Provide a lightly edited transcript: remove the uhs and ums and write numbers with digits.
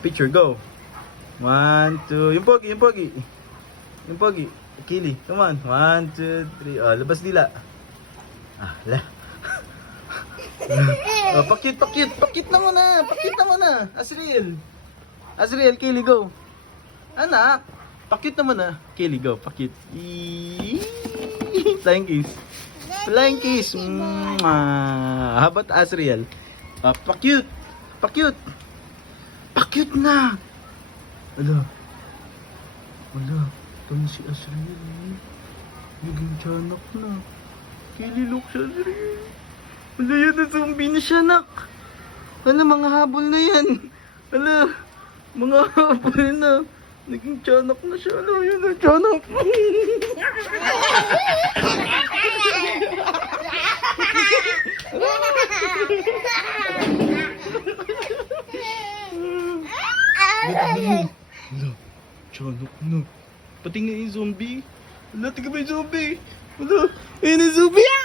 Picture, go. 1, 2, yung pogi, yung pogi. Yung pogi. Kili, come on. 1, 2, 3. Labas dila. La. Pakit, pakit. Pakit na muna. Pakit na muna. Asriel. Asriel, Kili, go. Anak. Pakit na muna. Kili, go. Pakit. Flying kiss. Flying kiss. How about Asriel? Pakit. Pakit. Pakit na. Ala. Ala. Tama si Asriel. Naging tiyanak na. Kililok si Asriel. Wala yan na zombie na siya, nak. Wala, mga habol na yan. Wala, mga habol na. Naging tiyanak na siya. Wala, yun na tiyanak. Wala, tiyanak na. Pating na yung zombie. Wala, tiga ba yung zombie? Wala, ayun yung zombie.